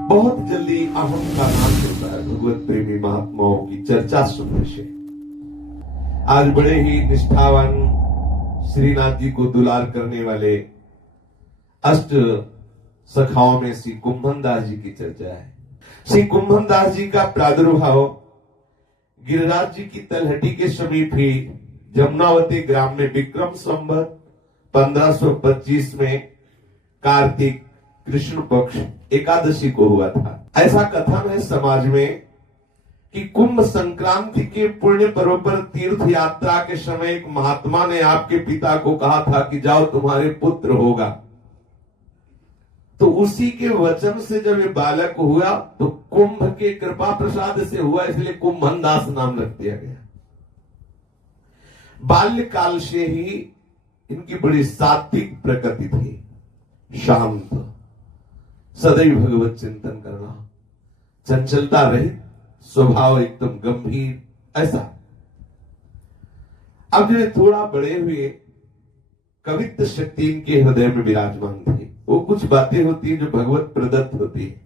बहुत जल्दी अहम का नाश होता है भगवत प्रेमी महात्माओं की चर्चा सुनने से। आज बड़े ही निष्ठावान श्रीनाथ जी को दुलार करने वाले अष्ट सखाओं में श्री कुंभन दास जी की चर्चा है। श्री कुंभन दास जी का प्रादुर्भाव गिरिराज जी की तलहटी के समीप ही जमुनावती ग्राम में विक्रम संवत 1525 में कार्तिक कृष्ण पक्ष एकादशी को हुआ था। ऐसा कथन है समाज में कि कुंभ संक्रांति के पुण्य पर्व पर तीर्थ यात्रा के समय एक महात्मा ने आपके पिता को कहा था कि जाओ तुम्हारे पुत्र होगा। तो उसी के वचन से जब ये बालक हुआ तो कुंभ के कृपा प्रसाद से हुआ, इसलिए कुंभन दास नाम रख दिया गया। बाल्यकाल से ही इनकी बड़ी सात्विक प्रकृति थी, शांत, सदैव भगवत चिंतन करना, चंचलता रहित स्वभाव, एकदम गंभीर, ऐसा। अब जो थोड़ा बड़े हुए कवित्व शक्ति इनके हृदय में विराजमान थी। वो कुछ बातें होती है जो भगवत प्रदत्त होती है।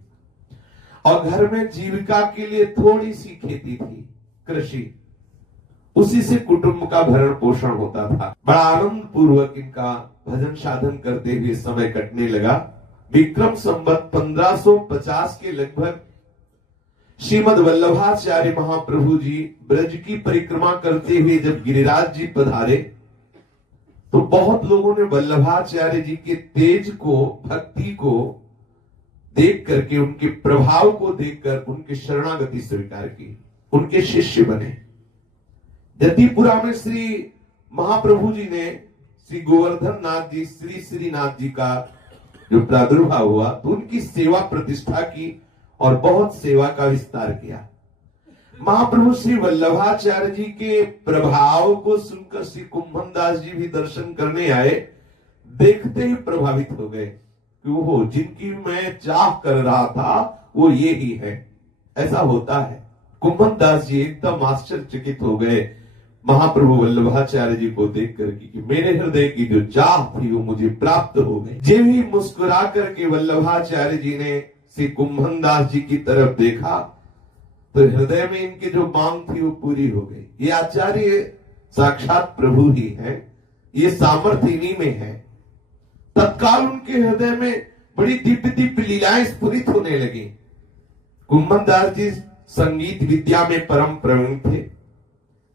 और घर में जीविका के लिए थोड़ी सी खेती थी, कृषि, उसी से कुटुंब का भरण पोषण होता था। बड़ा आनंद पूर्वक इनका भजन साधन करते हुए समय कटने लगा। विक्रम संवत 1550 के लगभग श्रीमद वल्लभाचार्य महाप्रभु जी ब्रज की परिक्रमा करते हुए जब गिरिराज जी पधारे तो बहुत लोगों ने वल्लभाचार्य जी के तेज को, भक्ति को देख करके, उनके प्रभाव को देखकर उनकी शरणागति स्वीकार की, उनके शिष्य बने। जतिपुरा में श्री महाप्रभु जी ने श्री गोवर्धन नाथ जी, श्री श्रीनाथ जी का जो प्रादुर्भाव हुआ तो उनकी सेवा प्रतिष्ठा की और बहुत सेवा का विस्तार किया। महाप्रभु श्री वल्लभाचार्य जी के प्रभाव को सुनकर श्री कुंभन दास जी भी दर्शन करने आए। देखते ही प्रभावित हो गए कि वो जिनकी मैं चाह कर रहा था वो ये ही है। ऐसा होता है। कुंभन दास जी एकदम आश्चर्यचकित हो गए महाप्रभु वल्लभाचार्य जी को देख करके कि मेरे हृदय की जो चाह थी वो मुझे प्राप्त हो गई। जे भी मुस्कुरा करके वल्लभाचार्य जी ने श्री कुंभन दास जी की तरफ देखा तो हृदय में इनकी जो मांग थी वो पूरी हो गई। ये आचार्य साक्षात प्रभु ही है, ये सामर्थ्य इन्हीं में है। तत्काल उनके हृदय में बड़ी दिव्य दिव्य लीलाएं स्फुरित होने लगी। कुंभन दास जी संगीत विद्या में परम प्रवीण थे,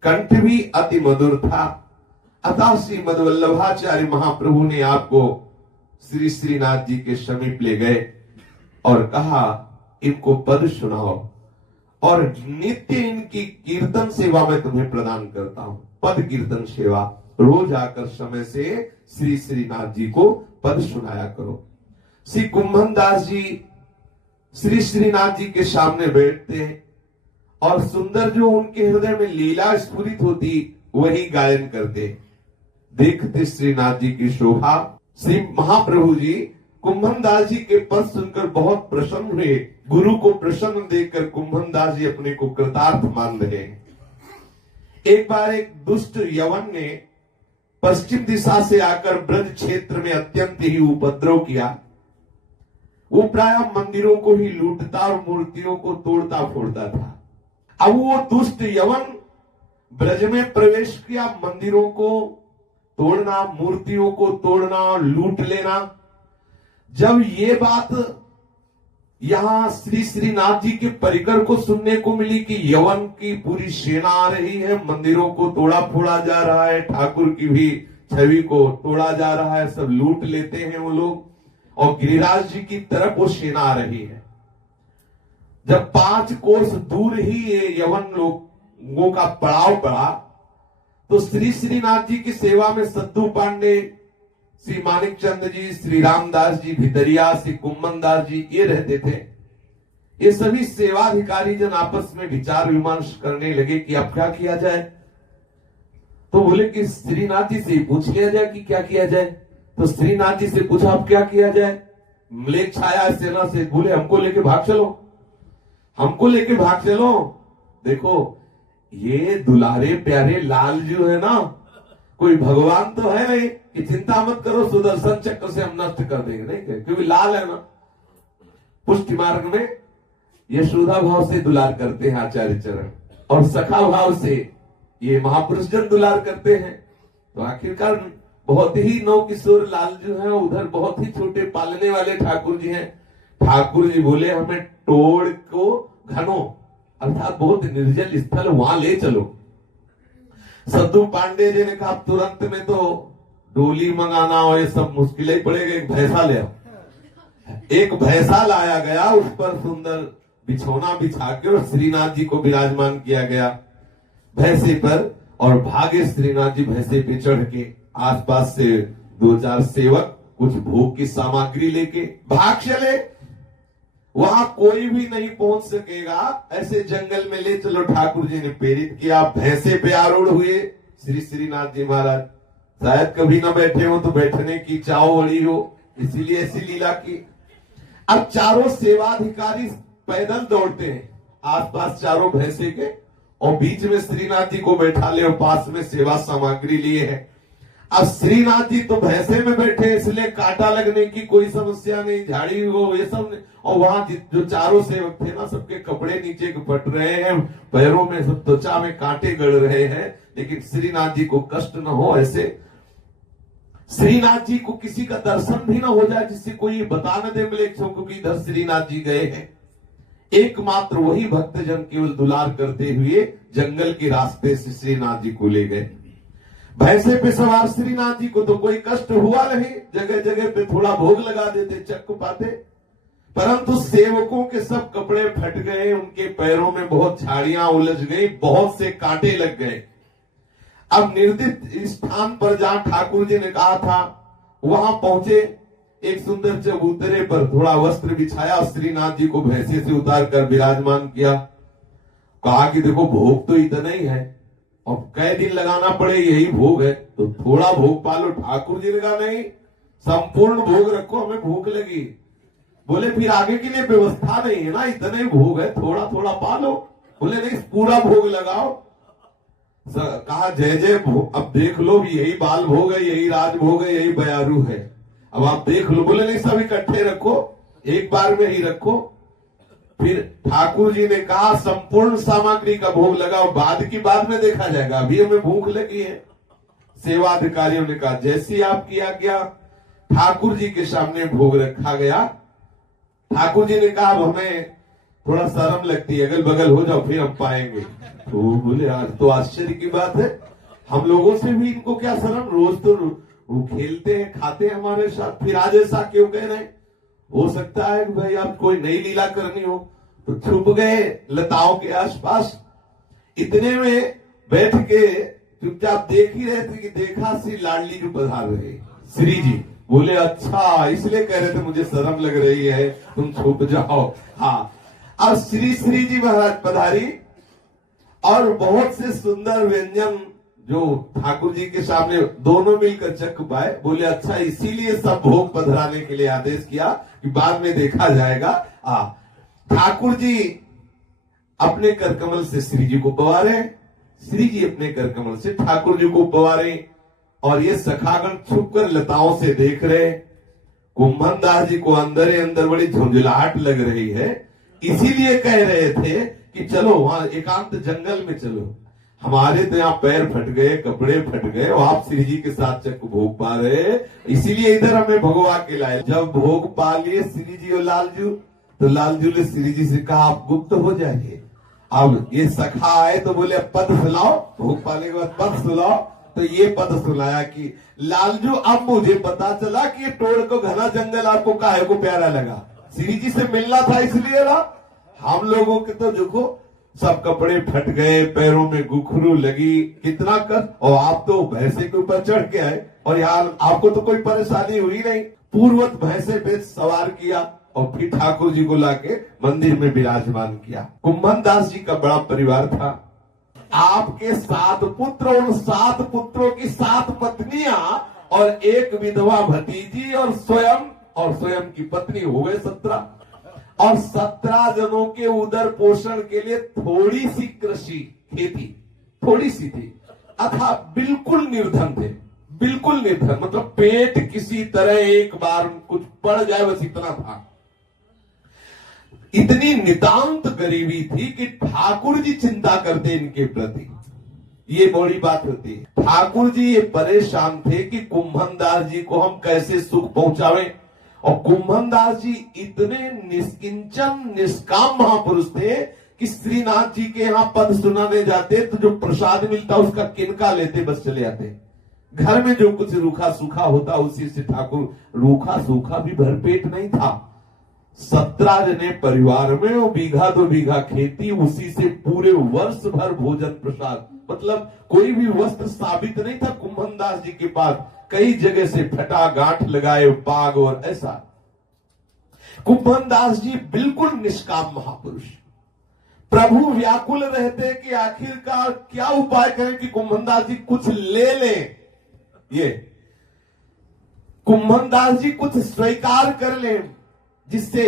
कंठ भी अति मधुर था। अतः श्रीमद वल्लभाचार्य महाप्रभु ने आपको श्री श्रीनाथ जी के समीप ले गए और कहा इनको पद सुनाओ और नित्य इनकी कीर्तन सेवा मैं तुम्हें प्रदान करता हूं। पद कीर्तन सेवा, रोज आकर समय से श्री श्रीनाथ जी को पद सुनाया करो। श्री कुंभन दास जी श्री श्रीनाथ जी के सामने बैठते हैं और सुंदर जो उनके हृदय में लीला स्फुरित होती वही गायन करते। देखते श्रीनाथ जी की शोभा। श्री महाप्रभु जी कुंभन दास जी के पद सुनकर बहुत प्रसन्न हुए। गुरु को प्रसन्न देखकर कुंभन दास जी अपने को कृतार्थ मान रहे। एक बार एक दुष्ट यवन ने पश्चिम दिशा से आकर ब्रज क्षेत्र में अत्यंत ही उपद्रव किया। वो प्राय मंदिरों को ही लूटता और मूर्तियों को तोड़ता फोड़ता था। अब वो दुष्ट यवन ब्रज में प्रवेश किया, मंदिरों को तोड़ना, मूर्तियों को तोड़ना, लूट लेना। जब ये बात यहां श्री श्रीनाथ जी के परिकर को सुनने को मिली कि यवन की पूरी सेना आ रही है, मंदिरों को तोड़ा फोड़ा जा रहा है, ठाकुर की भी छवि को तोड़ा जा रहा है, सब लूट लेते हैं वो लोग, और गिरिराज जी की तरफ वो सेना आ रही है। जब 5 कोस दूर ही ये यवन लोगों का पड़ाव पड़ा तो श्री श्रीनाथ जी की सेवा में सद्दू पांडे, श्री मानिक चंद जी, श्री रामदास जी भितरिया, श्री कुंभन दास जी ये रहते थे। ये सभी सेवाधिकारी जन आपस में विचार विमर्श करने लगे कि अब क्या किया जाए। तो बोले कि श्रीनाथ जी से पूछ लिया जाए कि क्या किया जाए। तो श्रीनाथ जी से पूछा अब क्या किया जाए। मलेच्छ आया सेना से, बोले हमको लेके भाग चलो, हमको लेके भाग चलो। देखो ये दुलारे प्यारे लाल जो है ना, कोई भगवान तो है नहीं कि चिंता मत करो सुदर्शन चक्र से हम नष्ट कर देंगे, नहीं क्योंकि लाल है ना। पुष्टि मार्ग में यशोदा भाव से दुलार करते हैं आचार्य चरण, और सखा भाव से ये महापुरुष जन दुलार करते हैं। तो आखिरकार बहुत ही नौ किशोर लाल जो है उधर बहुत ही छोटे पालने वाले ठाकुर जी हैं। ठाकुर जी बोले हमें टोड़ को घनो अर्थात बहुत निर्जल स्थल वहां ले चलो। सद्दू पांडे जी ने कहा तुरंत में तो डोली मंगाना और ये सब मुश्किल ही पड़ेगा, एक भैंसा ले आओ। एक भैंसा लाया गया, उस पर सुंदर बिछौना बिछा के और श्रीनाथ जी को विराजमान किया गया भैंसे पर, और भागे श्रीनाथ जी भैंसे पे चढ़ के। आसपास से 2-4 सेवक कुछ भोग की सामग्री लेके भाग चले। वहां कोई भी नहीं पहुंच सकेगा, ऐसे जंगल में ले चलो। ठाकुर जी ने प्रेरित किया, भैंसे पे आरूढ़ हुए श्री श्रीनाथ जी महाराज। शायद कभी ना बैठे हो तो बैठने की चाव बड़ी हो, इसीलिए ऐसी लीला की। अब चारों सेवाधिकारी पैदल दौड़ते हैं आसपास चारों भैंसे के, और बीच में श्रीनाथ जी को बैठा ले और पास में सेवा सामग्री लिए है। अब श्रीनाथ जी तो भैंसे में बैठे, इसलिए कांटा लगने की कोई समस्या नहीं, झाड़ी हो ये सब नहीं। और वहां जो चारों सेवक थे ना, सबके कपड़े नीचे फट रहे हैं, पैरों में सब त्वचा में कांटे गड़ रहे हैं, लेकिन श्रीनाथ जी को कष्ट न हो, ऐसे श्रीनाथ जी को किसी का दर्शन भी ना हो जाए जिससे कोई बता न दे मिले क्योंकि इधर श्रीनाथ जी गए हैं। एकमात्र वही भक्तजन केवल दुलार करते हुए जंगल के रास्ते से श्रीनाथ जी को ले गए। भैंसे पे सवार श्रीनाथ जी को तो कोई कष्ट हुआ नहीं, जगह जगह पे थोड़ा भोग लगा देते, चक्क पाते, परंतु सेवकों के सब कपड़े फट गए, उनके पैरों में बहुत झाड़ियां उलझ गई, बहुत से कांटे लग गए। अब निर्दिष्ट स्थान पर जहां ठाकुर जी ने कहा था वहां पहुंचे। एक सुंदर चबूतरे पर थोड़ा वस्त्र बिछाया, श्रीनाथ जी को भैंसे से उतार कर विराजमान किया। कहा कि देखो भोग तो इतना ही है, अब कई दिन लगाना पड़े यही भोग है, तो थोड़ा भोग पालो। ठाकुर जी ने कहा नहीं, संपूर्ण भोग रखो, हमें भूख लगी। बोले फिर आगे के लिए व्यवस्था नहीं है ना, इतना ही भोग है, थोड़ा थोड़ा पालो। बोले नहीं, पूरा भोग लगाओ। कहा जय जय भोग, अब देख लो भी यही बाल भोग है, यही राज भोग है, यही बयारू है, अब आप देख लो। बोले नहीं, सब इकट्ठे रखो, एक बार में ही रखो। फिर ठाकुर जी ने कहा संपूर्ण सामग्री का भोग लगाओ, बाद की बाद में देखा जाएगा, अभी हमें भूख लगी है। सेवाधिकारियों ने कहा जैसी आपकी आज्ञा। ठाकुर जी के सामने भोग रखा गया। ठाकुर जी ने कहा हमें थोड़ा शर्म लगती है, अगल बगल हो जाओ फिर हम पाएंगे। तो बोले आज तो आश्चर्य की बात है, हम लोगों से भी इनको क्या शर्म, रोज तो वो खेलते हैं खाते हैं हमारे साथ, फिर आज ऐसा क्यों कह रहे हैं। हो सकता है कि भाई आप कोई नई लीला करनी हो, तो छुप गए लताओं के आसपास। इतने में बैठ के चुपचाप देख ही रहे थे कि देखा श्री लाडली जी पधार रहे। श्री जी बोले अच्छा इसलिए कह रहे थे मुझे शर्म लग रही है, तुम छुप जाओ। हाँ, अब श्री जी महाराज पधारी और बहुत से सुंदर व्यंजन जो ठाकुर जी के सामने दोनों मिलकर चख पाए। बोले अच्छा इसीलिए सब भोग पधराने के लिए आदेश किया कि बाद में देखा जाएगा। ठाकुर जी अपने करकमल से श्री जी को पवारे, श्री जी अपने करकमल से ठाकुर जी को पवारे, और ये सखागण छुपकर लताओं से देख रहे। कुंभन दास जी को अंदर ही अंदर बड़ी झुंझुलाहट लग रही है, इसीलिए कह रहे थे कि चलो वहां एकांत जंगल में चलो। हमारे तो यहाँ पैर फट गए, कपड़े फट गए, और आप श्री जी के साथ चक भोग पा रहे, इसीलिए इधर हमें भगवा के लाए। जब भोग पा लिए श्री जी और लालजू, तो लालजू ने श्री जी से कहा आप गुप्त हो जाइए। अब ये सखा आए तो बोले पद सुनाओ, भोग पाने के बाद पद सुनाओ। तो ये पद सुनाया कि लालजू अब मुझे पता चला कि ये टोड़ को घना जंगल आपको काहे को प्यारा लगा, श्री जी से मिलना था इसलिए ना। हम लोगों के तो देखो सब कपड़े फट गए, पैरों में गुखरू लगी, कितना कष्ट, और आप तो भैंसे के ऊपर चढ़ के आए और यार आपको तो कोई परेशानी हुई नहीं। पूर्वत भैंसे पे सवार किया और फिर ठाकुर जी को लाके मंदिर में विराजमान किया। कुंभन दास जी का बड़ा परिवार था। आपके 7 पुत्र, उन 7 पुत्रों की 7 पत्नियां और एक विधवा भतीजी और स्वयं की पत्नी, हो गए 17। और 17 जनों के उदर पोषण के लिए थोड़ी सी कृषि खेती थोड़ी सी थी, अथा बिल्कुल निर्धन थे, बिल्कुल निर्धन, मतलब पेट किसी तरह एक बार कुछ पड़ जाए बस इतना था। इतनी नितांत गरीबी थी कि ठाकुर जी चिंता करते इनके प्रति। ये बड़ी बात होती है। ठाकुर जी ये परेशान थे कि कुंभनदास जी को हम कैसे सुख पहुंचावें। और कुंभनदास जी इतने निष्किंचन निष्काम महापुरुष थे कि श्रीनाथ जी के यहाँ पद सुनाने जाते तो जो प्रसाद मिलता उसका किनका लेते, बस चले आते। घर में जो कुछ रूखा सूखा होता उसी से ठाकुर, रूखा सूखा भी भरपेट नहीं था। 17 जने परिवार में और बीघा 2 बीघा खेती, उसी से पूरे वर्ष भर भोजन प्रसाद, मतलब कोई भी वस्त्र साबित नहीं था कुंभनदास जी के पास। कई जगह से फटा गांठ लगाए पाग और ऐसा। कुंभनदास जी बिल्कुल निष्काम महापुरुष। प्रभु व्याकुल रहते कि आखिरकार क्या उपाय करें कि कुंभनदास जी कुछ ले लें, ये कुंभनदास जी कुछ स्वीकार कर लें जिससे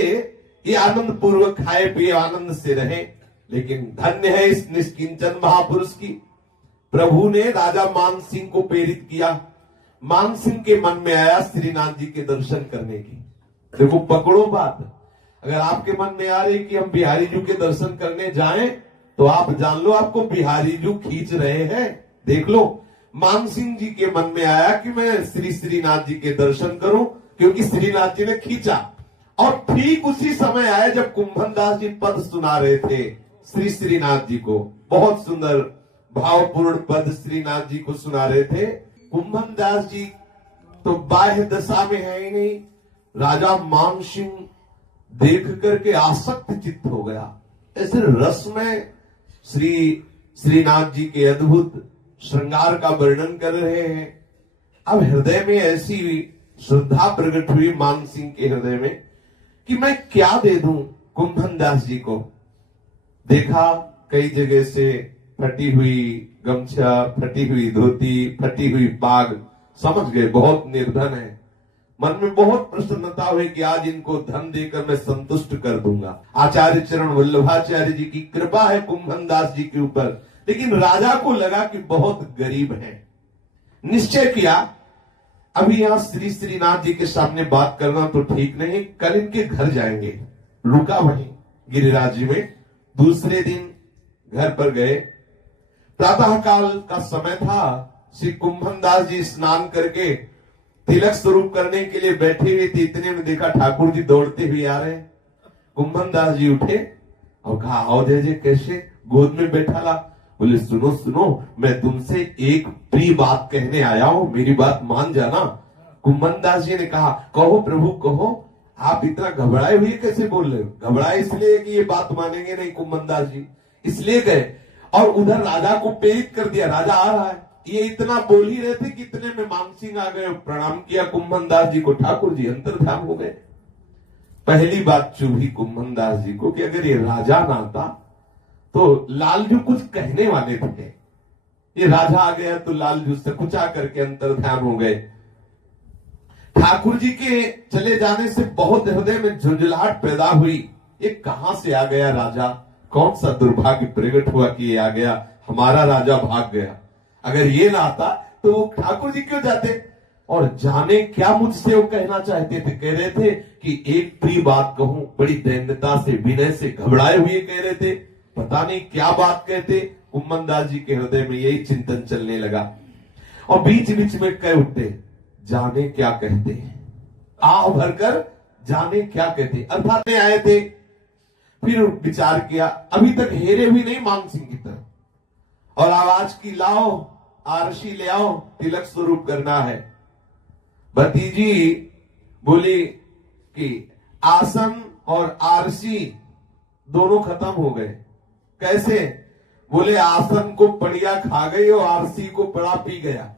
ये आनंद पूर्वक खाए पिए आनंद से रहे। लेकिन धन्य है इस निष्किंचन महापुरुष की। प्रभु ने राजा मान सिंह को प्रेरित किया। मान सिंह के मन में आया श्रीनाथ जी के दर्शन करने की। देखो पकड़ो बात, अगर आपके मन में आ रही कि हम बिहारी जी के दर्शन करने जाएं तो आप जान लो आपको बिहारी जी खींच रहे हैं। देख लो, मान सिंह जी के मन में आया कि मैं श्रीनाथ जी के दर्शन करूं, क्योंकि श्रीनाथ जी ने खींचा। और ठीक उसी समय आया जब कुंभनदास जी पद सुना रहे थे श्रीनाथ जी को। बहुत सुंदर भावपूर्ण पद श्रीनाथ जी को सुना रहे थे। कुंभनदास जी तो बाह्य दशा में है ही नहीं। राजा मान सिंह देख करके आसक्त चित्त हो गया। ऐसे रस में श्रीनाथ जी के अद्भुत श्रृंगार का वर्णन कर रहे हैं। अब हृदय में ऐसी श्रद्धा प्रकट हुई मान सिंह के हृदय में कि मैं क्या दे दूं कुंभनदास जी को। देखा कई जगह से फटी हुई गमछा, फटी हुई धोती, फटी हुई पाग, समझ गए बहुत निर्धन है। मन में बहुत प्रसन्नता हुई कि आज इनको धन देकर मैं संतुष्ट कर दूंगा। आचार्य चरण वल्लभाचार्य जी की कृपा है कुंभनदास जी के ऊपर। लेकिन राजा को लगा कि बहुत गरीब है। निश्चय किया अभी यहां श्रीनाथ जी के सामने बात करना तो ठीक नहीं, कल इनके घर जाएंगे। रुका वहीं गिरिराज जी में। दूसरे दिन घर पर गए। प्रातः काल का समय था। श्री कुंभनदास जी स्नान करके तिलक स्वरूप करने के लिए बैठे हुए थे। इतने में देखा ठाकुर जी दौड़ते हुए आ रहे। कुंभनदास जी उठे और कहा, आओ जय जय, कैसे? गोद में बैठा ला। बोले, सुनो सुनो, मैं तुमसे एक प्रिय बात कहने आया हूं, मेरी बात मान जाना। कुंभनदास जी ने कहा, कहो प्रभु कहो। आप इतना घबराए हुए कैसे बोल रहे हो? घबराए इसलिए कि ये बात मानेंगे नहीं कुंभनदास जी, इसलिए गए। और उधर राजा को प्रेरित कर दिया। राजा आ रहा है। ये इतना बोल ही रहे थे कि इतने में मान सिंह आ गए। प्रणाम किया कुंभनदास जी को। ठाकुर जी अंतर्ध्यान हो गए। पहली बात चुभी कुंभनदास जी को कि अगर ये राजा ना आता तो लालजू कुछ कहने वाले थे। ये राजा आ गया तो लालजू से कुछ आकर के अंतर्ध्यान हो गए। ठाकुर जी के चले जाने से बहुत हृदय में झुंझलाहट पैदा हुई। ये कहां से आ गया राजा? कौन सा दुर्भाग्य प्रकट हुआ कि ये आ गया, हमारा राजा भाग गया। अगर ये ना आता तो वो ठाकुर जी क्यों जाते? और जाने क्या मुझसे वो कहना चाहते थे। कह रहे थे कि एक प्रिय बात कहूं। बड़ी दैन्यता से विनय से घबराए हुए कह रहे थे। पता नहीं क्या बात कहते। कुंभनदास जी के हृदय में यही चिंतन चलने लगा। और बीच बीच में कह उठते, जाने क्या कहते, आह भरकर जाने क्या कहते। अर्थात में आए थे। फिर विचार किया, अभी तक हेरे भी नहीं मान सिंह की तरह। और आवाज की, लाओ आरसी ले आओ, तिलक स्वरूप करना है। भतीजी बोली कि आसन और आरसी दोनों खत्म हो गए। कैसे? बोले आसन को पड़िया खा गई और आरसी को पड़ा पी गया।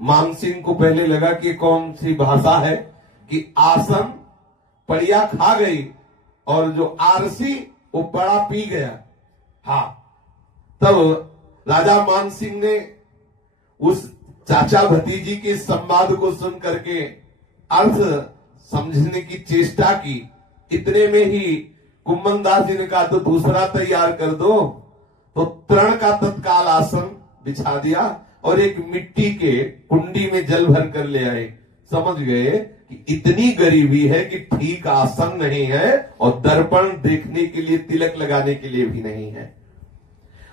मान सिंह को पहले लगा कि कौन सी भाषा है कि आसन पड़िया खा गई और जो आरसी वो पड़ा पी गया। हाँ, तब राजा मान सिंह ने उस चाचा भतीजी के संवाद को सुन करके अर्थ समझने की चेष्टा की। इतने में ही कुंभनदास जी ने कहा, तो दूसरा तैयार कर दो। तो तृण का तत्काल आसन बिछा दिया और एक मिट्टी के कुंडी में जल भर कर ले आए। समझ गए कि इतनी गरीबी है कि ठीक आसन नहीं है और दर्पण देखने के लिए, तिलक लगाने के लिए भी नहीं है।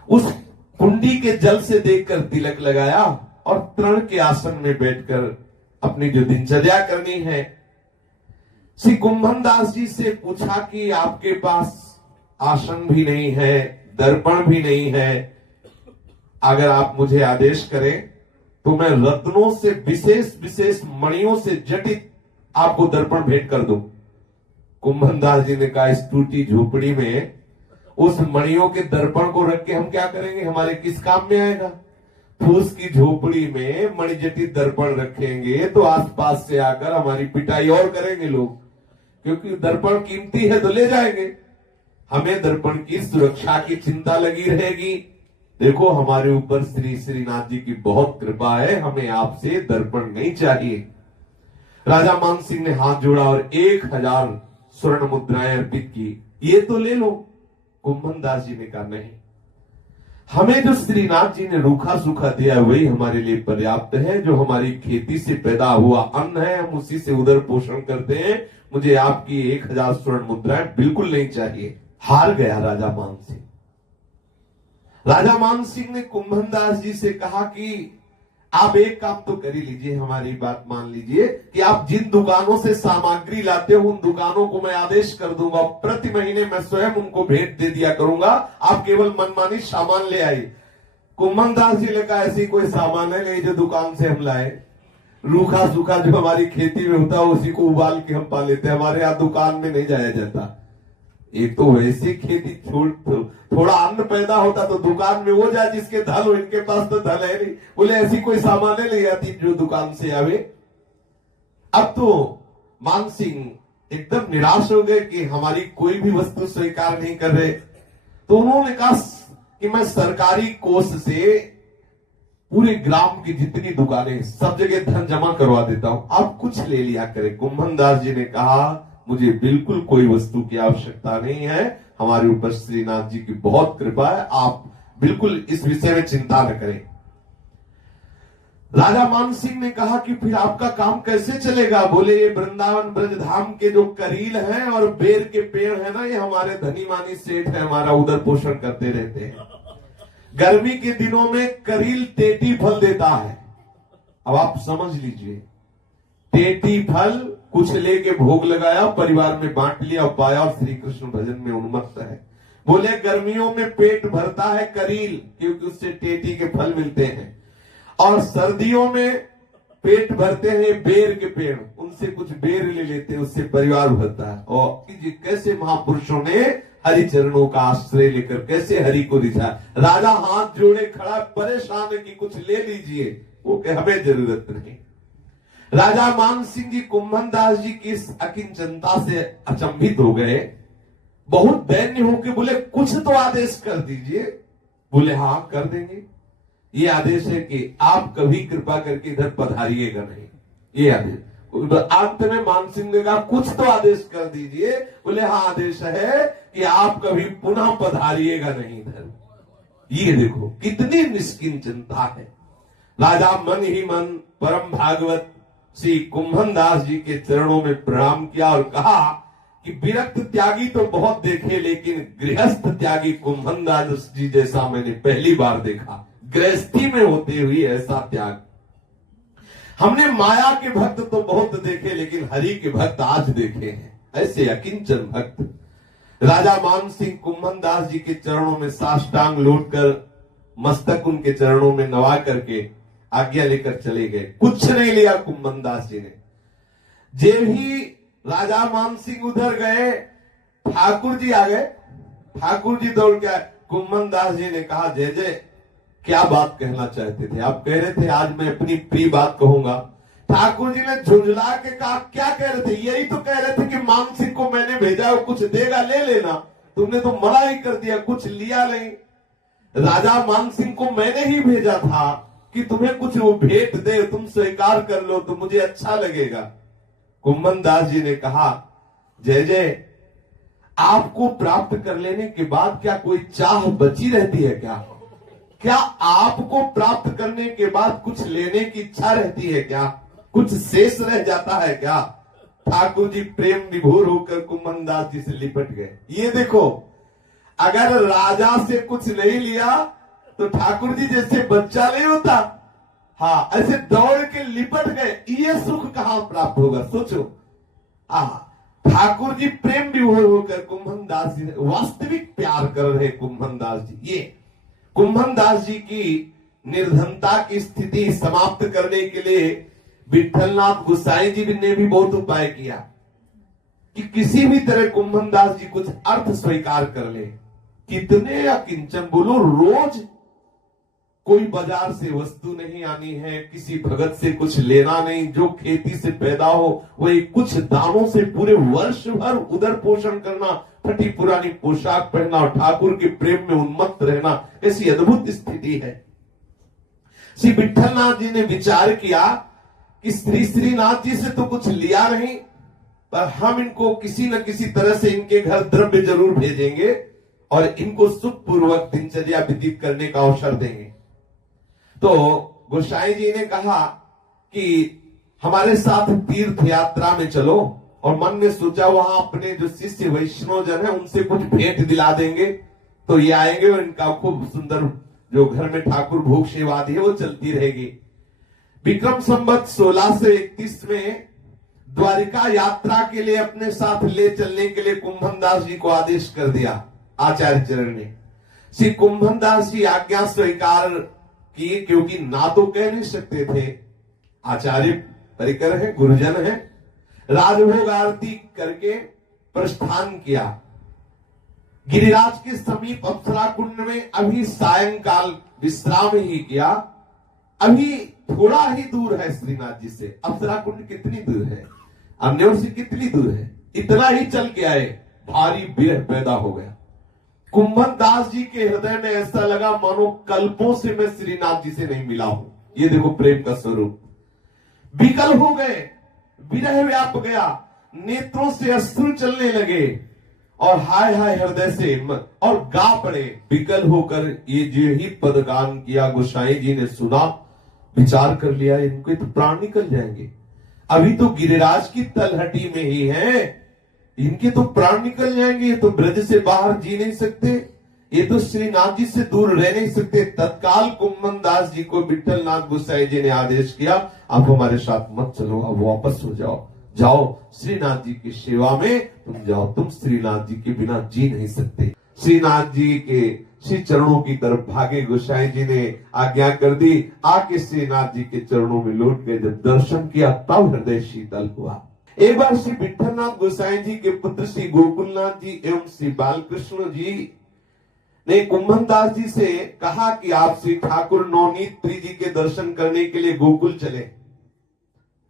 उस कुंडी के जल से देखकर तिलक लगाया और तृण के आसन में बैठकर अपनी जो दिनचर्या करनी है। श्री कुंभन दास जी से पूछा कि आपके पास आसन भी नहीं है, दर्पण भी नहीं है, अगर आप मुझे आदेश करें तो मैं रत्नों से, विशेष विशेष मणियों से जटित आपको दर्पण भेंट कर दूं। कुंभन दास जी ने कहा, इस टूटी झोपड़ी में उस मणियों के दर्पण को रख के हम क्या करेंगे, हमारे किस काम में आएगा। फूस की झोपड़ी में मणिजटित दर्पण रखेंगे तो आसपास से आकर हमारी पिटाई और करेंगे लोग, क्योंकि दर्पण कीमती है तो ले जाएंगे। हमें दर्पण की सुरक्षा की चिंता लगी रहेगी। देखो, हमारे ऊपर श्री श्रीनाथ जी की बहुत कृपा है, हमें आपसे दर्पण नहीं चाहिए। राजा मान सिंह ने हाथ जोड़ा और 1000 स्वर्ण मुद्राएं अर्पित की, ये तो ले लो। कुंभन दास जी ने कहा, नहीं, हमें जो श्रीनाथ जी ने रूखा सूखा दिया वही हमारे लिए पर्याप्त है। जो हमारी खेती से पैदा हुआ अन्न है, हम उसी से उदर पोषण करते हैं। मुझे आपकी 1000 स्वर्ण मुद्राएं बिल्कुल नहीं चाहिए। हार गया राजा मान सिंह। राजा मान सिंह ने कुंभन दास जी से कहा कि आप एक काम तो कर ही लीजिए, हमारी बात मान लीजिए कि आप जिन दुकानों से सामग्री लाते हो उन दुकानों को मैं आदेश कर दूंगा, प्रति महीने मैं स्वयं उनको भेंट दे दिया करूंगा, आप केवल मनमानी सामान ले आए। कुंभन दास जी ने कहा, ऐसी कोई सामान है नहीं जो दुकान से हम लाए। रूखा सूखा जो हमारी खेती में होता है उसी को उबाल के हम पा लेते हैं, हमारे यहाँ दुकान में नहीं जाया जाता। एक तो वैसी खेती थोड़ा अन्न पैदा होता तो दुकान में वो जाए जिसके धन हो, इनके पास तो धन है नहीं। बोले ऐसी कोई सामान नहीं आती जो दुकान से आवे। अब तो मान सिंह एकदम निराश हो गए कि हमारी कोई भी वस्तु स्वीकार नहीं कर रहे। तो उन्होंने कहा कि मैं सरकारी कोष से पूरे ग्राम की जितनी दुकानें सब जगह धन जमा करवा देता हूं, आप कुछ ले लिया करें। कुंभन दास जी ने कहा, मुझे बिल्कुल कोई वस्तु की आवश्यकता नहीं है, हमारे ऊपर श्रीनाथ जी की बहुत कृपा है, आप बिल्कुल इस विषय में चिंता न करें। राजा मान सिंह ने कहा कि फिर आपका काम कैसे चलेगा। बोले, ये वृंदावन ब्रजधाम के जो करील हैं और बेर के पेड़ है ना, ये हमारे धनी मानी सेठ है, हमारा उदर पोषण करते रहते हैं। गर्मी के दिनों में करील टेटी फल देता है। अब आप समझ लीजिए, टेटी फल कुछ लेके भोग लगाया, परिवार में बांट लिया और पाया और श्री कृष्ण भजन में उन्मत्त है। बोले, गर्मियों में पेट भरता है करील, क्योंकि उससे टेटी के फल मिलते हैं, और सर्दियों में पेट भरते हैं बेर के पेड़, उनसे कुछ बेर ले लेते हैं, उससे परिवार भरता है। और कैसे महापुरुषों ने हरि चरणों का आश्रय लेकर कैसे हरि को रिझा। राजा हाथ जोड़े खड़ा, परेशान है कि कुछ ले लीजिए, वो कहे हमें जरूरत नहीं। राजा मान सिंह जी कुंभन दास जी की इस अकिंचनता से अचंभित हो गए, बहुत दैन्य होकर बोले, कुछ तो आदेश कर दीजिए। बोले, हाँ कर देंगे। ये आदेश है कि आप कभी कृपा करके इधर पधारिएगा नहीं, ये आदेश। अंत में मान सिंह ने कहा, कुछ तो आदेश कर दीजिए। बोले, हाँ आदेश है कि आप कभी पुनः पधारिएगा नहीं इधर। ये देखो कितनी निष्किंचनता है। राजा मन ही मन परम भागवत श्री कुंभन दास जी के चरणों में प्रणाम किया और कहा कि विरक्त त्यागी तो बहुत देखे, लेकिन गृहस्थ त्यागी कुंभन दास जी जैसा मैंने पहली बार देखा। गृहस्थी में होते हुए ऐसा त्याग। हमने माया के भक्त तो बहुत देखे, लेकिन हरि के भक्त आज देखे हैं, ऐसे अकिंचन भक्त। राजा मान सिंह कुंभन दास जी के चरणों में साष्टांग लौटकर मस्तक उनके चरणों में नवा करके आज्ञा लेकर चले गए। कुछ नहीं लिया कुंभन दास जी ने। जे ही राजा मान सिंह उधर गए, ठाकुर जी आ गए। ठाकुर जी दौड़ के आए। कुंभन दास जी ने कहा, जय जय, क्या बात कहना चाहते थे? आप कह रहे थे आज मैं अपनी प्रिय बात कहूंगा। ठाकुर जी ने झुंझला के कहा, क्या कह रहे थे? यही तो कह रहे थे कि मान सिंह को मैंने भेजा, वो कुछ देगा ले लेना, तुमने तो मना ही कर दिया, कुछ लिया नहीं। राजा मान सिंह को मैंने ही भेजा था कि तुम्हें कुछ वो भेंट दे, तुम स्वीकार कर लो तो मुझे अच्छा लगेगा। कुंभन दास जी ने कहा, जय जय, आपको प्राप्त कर लेने के बाद क्या कोई चाह बची रहती है क्या? क्या आपको प्राप्त करने के बाद कुछ लेने की इच्छा रहती है क्या? कुछ शेष रह जाता है क्या? ठाकुर जी प्रेम विभोर होकर कुंभन दास जी से लिपट गए। ये देखो, अगर राजा से कुछ नहीं लिया तो ठाकुर जी जैसे बच्चा नहीं होता, हाँ, ऐसे दौड़ के लिपट गए। ये सुख कहां प्राप्त होगा, सोचो। ठाकुर जी प्रेम विभोर होकर कुंभन दास जी, वास्तविक प्यार कर रहे कुंभन दास जी। ये कुंभन दास जी की निर्धनता की स्थिति समाप्त करने के लिए विठलनाथ गोसाई जी ने भी बहुत उपाय किया कि किसी भी तरह कुंभन दास जी कुछ अर्थ स्वीकार कर ले। कितने या किंचन बोलो, रोज कोई बाजार से वस्तु नहीं आनी है, किसी भगत से कुछ लेना नहीं, जो खेती से पैदा हो वही कुछ दानों से पूरे वर्ष भर उदर पोषण करना, फटी पुरानी पोशाक पहनना और ठाकुर के प्रेम में उन्मत्त रहना, ऐसी अद्भुत स्थिति है। श्री विठलनाथ जी ने विचार किया कि श्री श्रीनाथ जी से तो कुछ लिया नहीं, पर हम इनको किसी न किसी तरह से इनके घर द्रव्य जरूर भेजेंगे और इनको सुखपूर्वक दिनचर्या व्यतीत करने का अवसर देंगे। तो गोसाई जी ने कहा कि हमारे साथ तीर्थ यात्रा में चलो, और मन में सोचा वहां अपने जो शिष्य वैष्णव जन है उनसे कुछ भेंट दिला देंगे तो ये आएंगे और इनका खूब सुंदर जो घर में ठाकुर भोग सेवा आदि है वो चलती रहेगी। विक्रम संवत 1631 में द्वारिका यात्रा के लिए अपने साथ ले चलने के लिए कुंभन दास जी को आदेश कर दिया आचार्य चरण ने। श्री कुंभन दास जी आज्ञा स्वीकार किए, क्योंकि ना तो कह नहीं सकते थे, आचार्य परिकर है, गुरुजन है। राजभोग आरती करके प्रस्थान किया। गिरिराज के समीप अप्सरा कुंड में अभी सायंकाल विश्राम ही किया। अभी थोड़ा ही दूर है श्रीनाथ जी से, अप्सरा कुंड कितनी दूर है, अमनेर से कितनी दूर है, इतना ही चल के आए, भारी विरह पैदा हो गया। कुंभन दास जी के हृदय में ऐसा लगा मानो कल्पों से मैं श्रीनाथ जी से नहीं मिला हूं। ये देखो प्रेम का स्वरूप। विकल हो गए, विरह व्याप गया, नेत्रों से अश्रु चलने लगे और हाय हाय हृदय से और गा पड़े। विकल होकर ये जो ही पदगान किया गोसाई जी ने सुना, विचार कर लिया इनके तो प्राण निकल जाएंगे, अभी तो गिरिराज की तलहटी में ही है, इनके तो प्राण निकल जाएंगे, ये तो ब्रज से बाहर जी नहीं सकते, ये तो श्रीनाथ जी से दूर रह नहीं सकते। तत्काल कुंभन दास जी को विठलनाथ गोसाई जी ने आदेश किया, आप हमारे साथ मत चलो, अब वापस हो जाओ, जाओ श्रीनाथ जी की सेवा में तुम जाओ, तुम श्रीनाथ जी के बिना जी नहीं सकते। श्रीनाथ जी के श्री चरणों की तरफ भागे। गोसाई जी ने आज्ञा कर दी, आके श्रीनाथ जी के चरणों में लौट गए। जब दर्शन किया तब हृदय शीतल हुआ। एक बार श्री विठलनाथ गोसाई जी के पुत्र श्री गोकुलनाथ जी एवं श्री बालकृष्ण जी ने कुंभन दास जी से कहा कि आप श्री ठाकुर नवनीत जी के दर्शन करने के लिए गोकुल चले।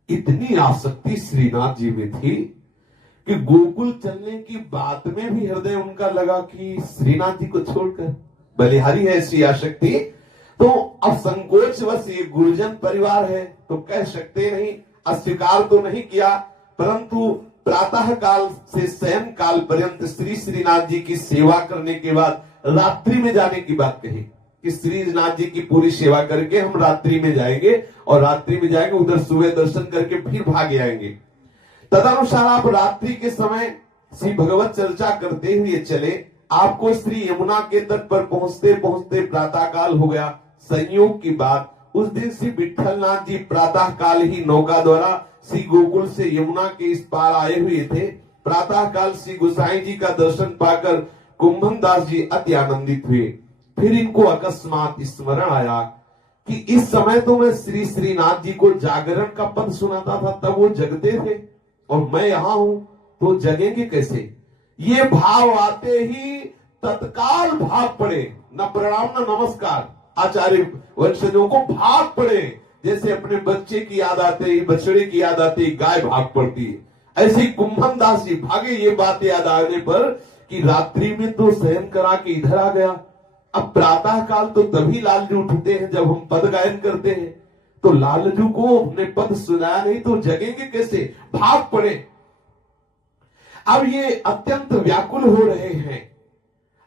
इतनी आसक्ति श्रीनाथ जी में थी कि गोकुल चलने की बात में भी हृदय उनका लगा कि श्रीनाथ जी को छोड़कर, बलिहारी है ऐसी आसक्ति। तो अब संकोचवश ये गुरुजन परिवार है तो कह सकते नहीं, अस्वीकार तो नहीं किया, परंतु प्रातः काल से शयन काल पर्यंत श्री श्रीनाथ जी की सेवा करने के बाद रात्रि में जाने की बात कही कि श्रीनाथ जी की पूरी सेवा करके हम रात्रि में जाएंगे और रात्रि में जाएंगे, उधर सुबह दर्शन करके फिर भाग आएंगे। तदनुसार आप रात्रि के समय श्री भगवत चर्चा करते हुए चले। आपको श्री यमुना के तट पर पहुंचते पहुंचते प्रातः काल हो गया। संयोग की बात, उस दिन श्री विठलनाथ जी प्रातः काल ही नौका द्वारा श्री गोकुल से यमुना के इस पार आए हुए थे। प्रातः काल श्री गोसाई जी का दर्शन पाकर कुंभन दास जी अति आनंदित हुए। फिर इनको अकस्मात स्मरण आया कि इस समय तो मैं श्री श्रीनाथ जी को जागरण का पद सुनाता था, तब वो जगते थे और मैं यहां हूं तो जगेंगे कैसे। ये भाव आते ही तत्काल भाग पड़े, न प्रणाम न नमस्कार, आचार्य वंशजों को भाग पड़े। जैसे अपने बच्चे की याद आते ही, बछड़े की याद आते ही गाय भाग पड़ती है, ऐसे ही कुंभन दास जी भागे। ये बात याद आने पर कि रात्रि में तो शयन करा के इधर आ गया, अब प्रातः काल तो तभी लालजू उठते हैं जब हम पद गायन करते हैं, तो लालजू को अपने पद सुनाया नहीं तो जगेंगे कैसे, भाग पड़े। अब ये अत्यंत व्याकुल हो रहे हैं।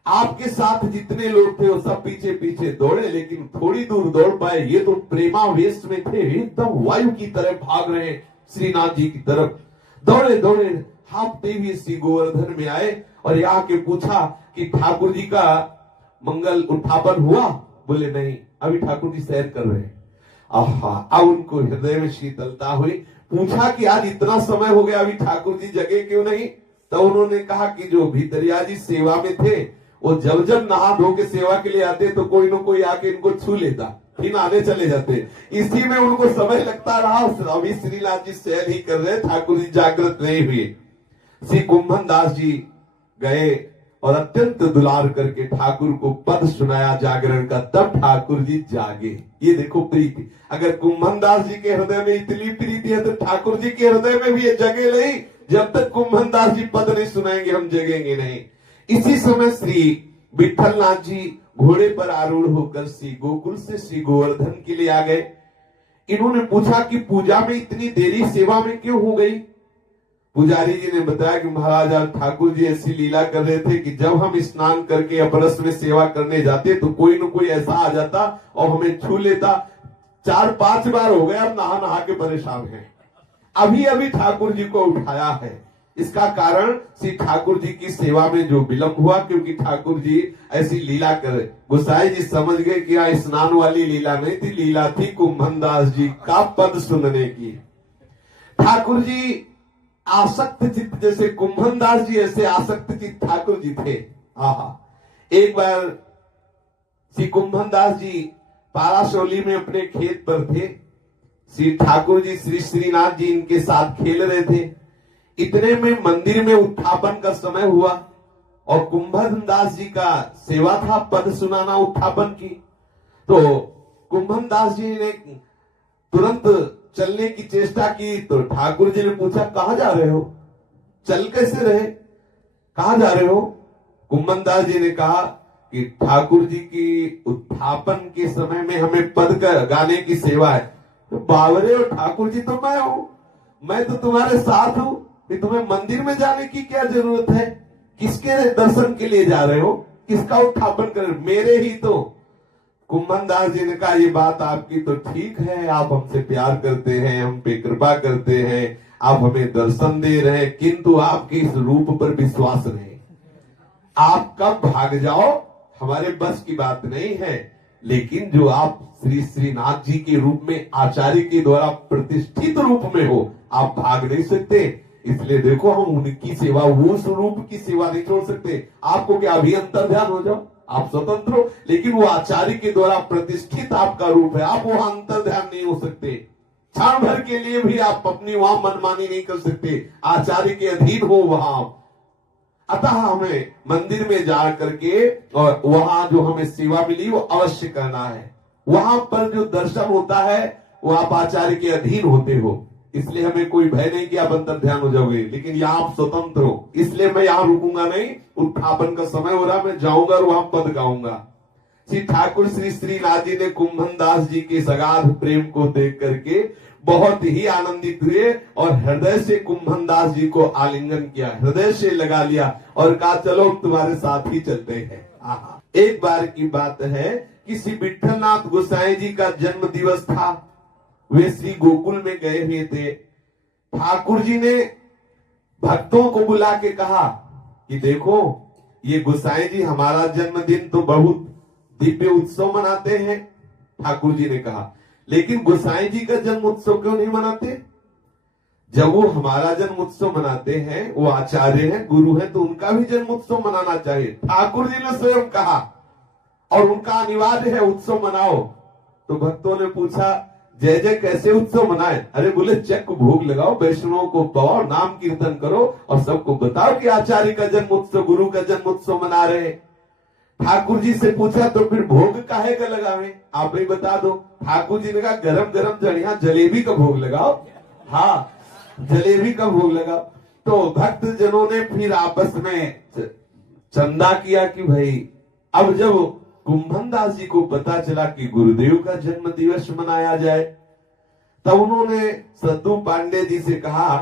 आपके साथ जितने लोग थे वो सब पीछे पीछे दौड़े, लेकिन थोड़ी दूर दौड़ पाए। ये तो प्रेमावेश में थे, एकदम वायु की तरह भाग रहे श्रीनाथ जी की तरफ। दौड़े दौड़े हाँफते हुए श्री गोवर्धन में आए और यहाँ के पूछा कि ठाकुर जी का मंगल उत्थापन हुआ? बोले नहीं, अभी ठाकुर जी सैर कर रहे हैं। आहा, अब उनको हृदय में शीतलता हुई। पूछा कि आज इतना समय हो गया, अभी ठाकुर जी जगे क्यों नहीं? तो उन्होंने कहा कि जो भीतरिया जी सेवा में थे, वो जब जब नहा धो के सेवा के लिए आते तो कोई न कोई आके इनको छू लेता, फिर आने चले जाते। इसी में उनको समय लगता रहा। अभी श्रीनाथ जी सैर ही कर रहे, ठाकुर जी जागृत नहीं हुए। श्री कुंभन दास जी गए और अत्यंत दुलार करके ठाकुर को पद सुनाया जागरण का, तब ठाकुर जी जागे। ये देखो प्रीति, अगर कुंभन दास जी के हृदय में इतनी प्रीति है तो ठाकुर जी के हृदय में भी ये जगे नहीं। जब तक कुंभन दास जी पद नहीं सुनाएंगे हम जगेंगे नहीं। इसी समय श्री विठल नाथ जी घोड़े पर आरूढ़ होकर श्री गोकुल से श्री गोवर्धन के लिए आ गए। इन्होंने पूछा कि पूजा में इतनी देरी सेवा में क्यों हो गई? पुजारी जी ने बताया कि महाराज आज ठाकुर जी ऐसी लीला कर रहे थे कि जब हम स्नान करके अपरस में सेवा करने जाते तो कोई न कोई ऐसा आ जाता और हमें छू लेता। 4-5 बार हो गए, अब नहा नहा के परेशान हैं। अभी अभी ठाकुर जी को उठाया है। इसका कारण श्री ठाकुर जी की सेवा में जो विलंब हुआ, क्योंकि ठाकुर जी ऐसी लीला करे। गोसाई जी समझ गए कि यहाँ स्नान वाली लीला नहीं थी, लीला थी कुंभन दास जी का पद सुनने की। ठाकुर जी आसक्त चित्त, जैसे कुंभन दास जी ऐसे आसक्त चित्त ठाकुर जी थे। आहा, एक बार श्री कुंभन दास जी पाराशौली में अपने खेत पर थे। श्री ठाकुर जी श्री श्रीनाथ जी इनके साथ खेल रहे थे। इतने में मंदिर में उत्थापन का समय हुआ और कुंभन दास जी का सेवा था पद सुनाना उत्थापन की। तो कुंभन दास जी ने तुरंत चलने की चेष्टा की तो ठाकुर जी ने पूछा कहां जा रहे हो? चल कैसे रहे? कहां जा रहे हो? कुंभन दास जी ने कहा कि ठाकुर जी की उत्थापन के समय में हमें पद गाने की सेवा है। तो बावरे और ठाकुर जी तो मैं हूं, मैं तो तुम्हारे साथ हूं, कि तुम्हें मंदिर में जाने की क्या जरूरत है? किसके दर्शन के लिए जा रहे हो? किसका उत्थापन कर? मेरे ही तो। कुंभन दास जी ने कहा ये बात आपकी तो ठीक है, आप हमसे प्यार करते हैं, हम पे कृपा करते हैं, आप हमें दर्शन दे रहे हैं, किंतु आपके इस रूप पर विश्वास नहीं। आप कब भाग जाओ हमारे बस की बात नहीं है, लेकिन जो आप श्री श्रीनाथ जी के रूप में आचार्य के द्वारा प्रतिष्ठित रूप में हो, आप भाग नहीं सकते। इसलिए देखो हम उनकी सेवा, वो स्वरूप की सेवा नहीं छोड़ सकते। आपको क्या अभी अंतर ध्यान हो जाओ, आप स्वतंत्र हो, लेकिन वो आचार्य के द्वारा प्रतिष्ठित आपका रूप है, आप वहां अंतर ध्यान नहीं हो सकते। क्षण भर के लिए भी आप अपनी वहां मनमानी नहीं कर सकते, आचार्य के अधीन हो वहां। अतः हमें मंदिर में जा करके और वहां जो हमें सेवा मिली वो अवश्य करना है। वहां पर जो दर्शन होता है वो आप आचार्य के अधीन होते हो, इसलिए हमें कोई भय नहीं कि आप अंतर ध्यान हो जाओगे। लेकिन यहाँ आप स्वतंत्र हो, इसलिए मैं यहाँ रुकूंगा नहीं। उत्थापन का समय हो रहा, मैं जाऊंगा और वहां पद गाऊंगा। श्री ठाकुर श्री श्रीनाथ जी ने कुंभन दास जी के सगाध प्रेम को देख करके बहुत ही आनंदित हुए और हृदय से कुंभन दास जी को आलिंगन किया, हृदय से लगा लिया और कहा चलो तुम्हारे साथ ही चलते हैं। एक बार की बात है कि श्री विठलनाथ गोसाई जी का जन्म दिवस था। वे श्री गोकुल में गए हुए थे। ठाकुर जी ने भक्तों को बुला के कहा कि देखो ये गोसाई जी हमारा जन्मदिन तो बहुत दिव्य उत्सव मनाते हैं। ठाकुर जी ने कहा लेकिन गोसाई जी का जन्म उत्सव क्यों नहीं मनाते? जब वो हमारा जन्म उत्सव मनाते हैं, वो आचार्य हैं, गुरु हैं, तो उनका भी जन्म उत्सव मनाना चाहिए। ठाकुर जी ने स्वयं कहा और उनका अनिवार्य है उत्सव मनाओ। तो भक्तों ने पूछा जय जय कैसे उत्सव मनाए? अरे बोले चक भोग लगाओ, वैष्णवों को पवाओ, नाम कीर्तन करो और सबको बताओ कि आचार्य का जन्म उत्सव, गुरु का जन्म उत्सव मना रहे। ठाकुर जी से पूछा तो फिर भोग काहे का लगावे, आप ही बता दो। ठाकुर जी ने कहा गरम गरम जड़िया जलेबी का भोग लगाओ। हाँ, जलेबी का भोग लगाओ। तो भक्त जनों ने फिर आपस में चंदा किया कि भाई अब जब कुंभन दास जी को पता चला कि गुरुदेव का जन्म दिवस मनाया जाए, तब उन्होंने सद्दू पांडे जी से कहा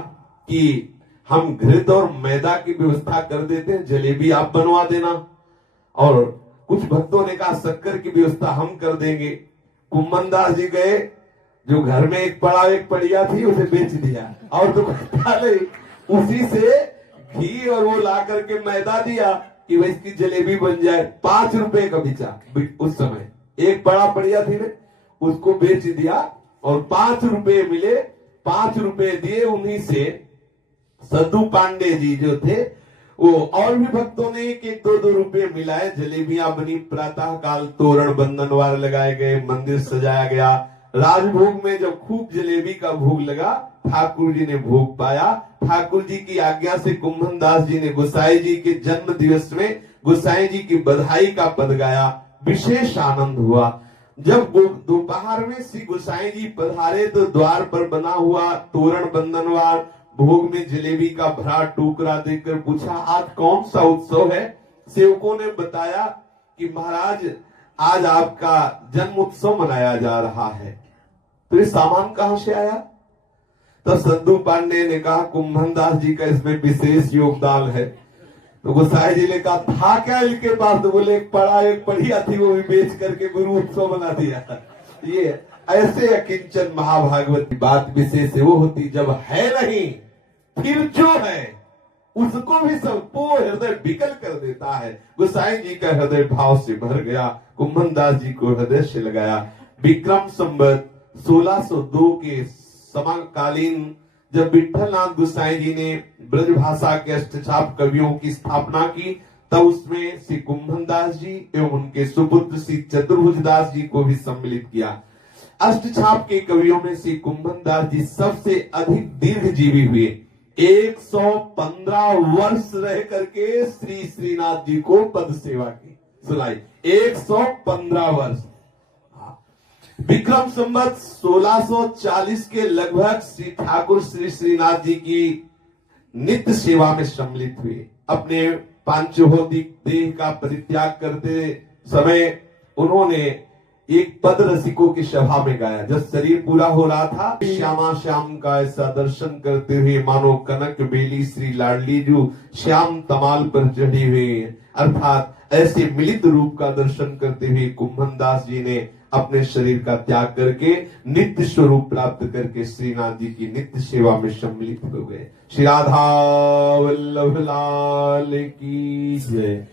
कि हम घृत और मैदा की व्यवस्था कर देते हैं, जलेबी आप बनवा देना। और कुछ भक्तों ने कहा शक्कर की व्यवस्था हम कर देंगे। कुंभन दास जी गए, जो घर में एक पड़ा एक पड़िया थी उसे बेच दिया और तो डाले उसी से घी और वो ला करके मैदा दिया कि वह इसकी जलेबी बन जाए। 5 रुपए का बिचा उस समय, एक बड़ा बढ़िया थी ने उसको बेच दिया और 5 रुपए मिले। 5 रुपए दिए, उन्हीं से सद्दू पांडे जी जो थे वो और भी भक्तों ने 1-1, 2-2 रुपए मिलाए। जलेबियां बनी, प्रातः काल तोरण बंधनवार लगाए गए, मंदिर सजाया गया। राजभोग में जब खूब जलेबी का भोग लगा, ठाकुर जी ने भोग पाया। ठाकुर जी की आज्ञा से कुंभन दास जी ने गोसाई जी के जन्म दिवस में गोसाई जी की बधाई का पद गाया। विशेष आनंद हुआ। जब दोपहर में श्री गोसाई जी पधारे तो द्वार पर बना हुआ तोरण बंधनवार भोग में जलेबी का भरा टोकरा देकर पूछा, आज कौन सा उत्सव है? सेवकों ने बताया कि महाराज आज आपका जन्म उत्सव मनाया जा रहा है। तो ये सामान कहां से आया? तब सद्दू पांडे ने कहा, कुंभन दास जी का इसमें विशेष योगदान है। तो गोसाई जी ने कहा, था क्या इनके पास? तो बोले, एक बढ़िया थी, वो भी बेच करके गुरु उत्सव बना दिया। ये ऐसे अकिंचन महाभागवत की बात विशेष है। वो होती जब है नहीं, फिर जो है उसको भी सबको हृदय विकल कर देता है। गोसाई जी का हृदय भाव से भर गया, कुंभन दास जी को हृदय से लगाया। विक्रम संवत 1602 के समकालीन जब विठलनाथ गोसाई जी ने ब्रज भाषा के अष्टछाप कवियों की स्थापना की, तब उसमें श्री कुंभन दास जी एवं उनके सुपुत्र श्री चतुर्भुज दास जी को भी सम्मिलित किया। अष्टछाप के कवियों में श्री कुंभन दास जी सबसे अधिक दीर्घ जीवी हुए। 115 वर्ष रह करके श्री श्रीनाथ जी को पद सेवा की। सुनाई, 115 वर्ष। विक्रम संवत 1640 के लगभग श्री ठाकुर श्री श्रीनाथ जी की नित्य सेवा में सम्मिलित हुए। अपने पांचभौतिक देह का परित्याग करते समय उन्होंने एक पद रसिकों की सभा में गाया। जब शरीर पूरा हो रहा था, श्यामा श्याम का ऐसा दर्शन करते हुए मानो कनक बेली श्री लाडली जो श्याम तमाल पर चढ़ी हुई, अर्थात ऐसे मिलित रूप का दर्शन करते हुए कुंभन दास जी ने अपने शरीर का त्याग करके नित्य स्वरूप प्राप्त करके श्रीनाथ जी की नित्य सेवा में सम्मिलित हो गए। श्री राधा वल्लभ लाल की जय।